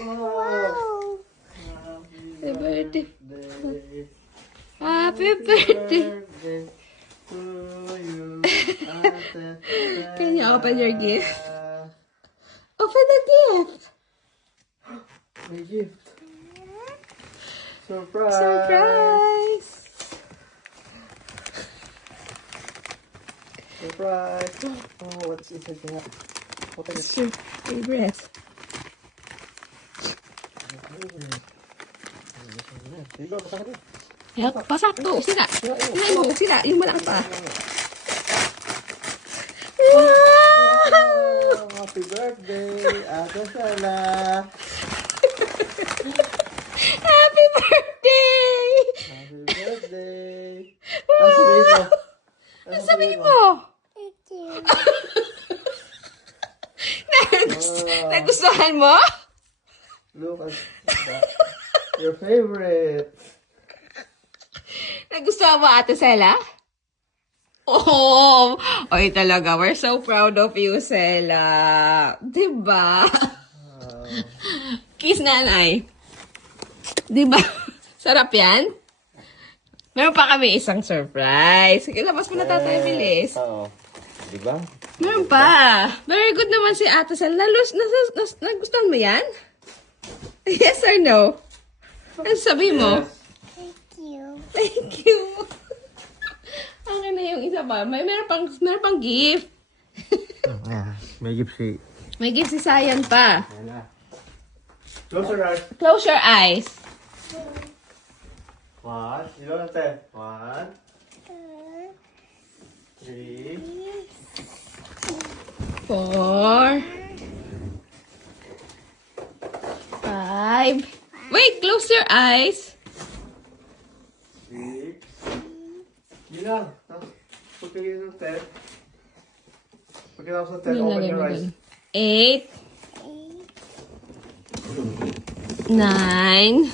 Wow. Happy birthday. Birthday. Happy birthday. To you, Ate Can you open your gift? Stella. Open the gift. May gift. Surprise. Surprise. Surprise. Oh, what's inside that? Open it. It's your favorite. Sige, basta ka din. Help, pasakto. Sira. Sira. Yung malaki pa. Wow! Oh, happy birthday, Ate Stella. Happy birthday! Happy birthday. Wow! Ano Ano sabihin mo? Wow. Nagustuhan mo? Look at that. Your favorite. Nagustuhan mo, Ate Sela? Oh, oy talaga. We're so proud of you, Sela. Diba? Kiss nanay. Diba? Sarap yan? Meron pa kami isang surprise. Sige, labas mo na tatay, bilis. Oo. Diba? Meron pa. Very good naman si Ate Sela. Nagustuhan mo yan? Yes or no? Ano sabi mo? Yes. Thank you. Thank you. Akin na yung isa pa. Meron pang gift. May gift si... May gift si Sayan pa. Ayan na. Close your eyes. Close your eyes. One. You know what? 1, 3. 4, 5. Wait, close your eyes. 6. Yun lang. Pagkagin ng 10. Pagkatapos ng 10, open your eyes. 8, 9.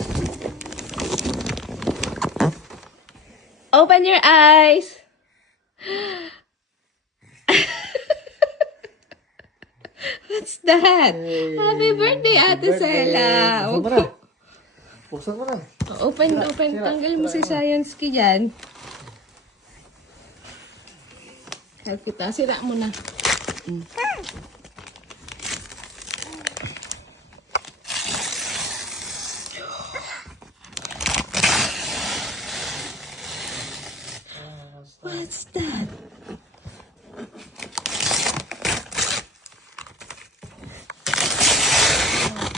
Open your eyes. What's that? Happy birthday, Ate Sela. Buksan mo na. Buksan mo na. Open. Tanggal mo si Sayansky dyan. Help kita. Sira mo na. What's that?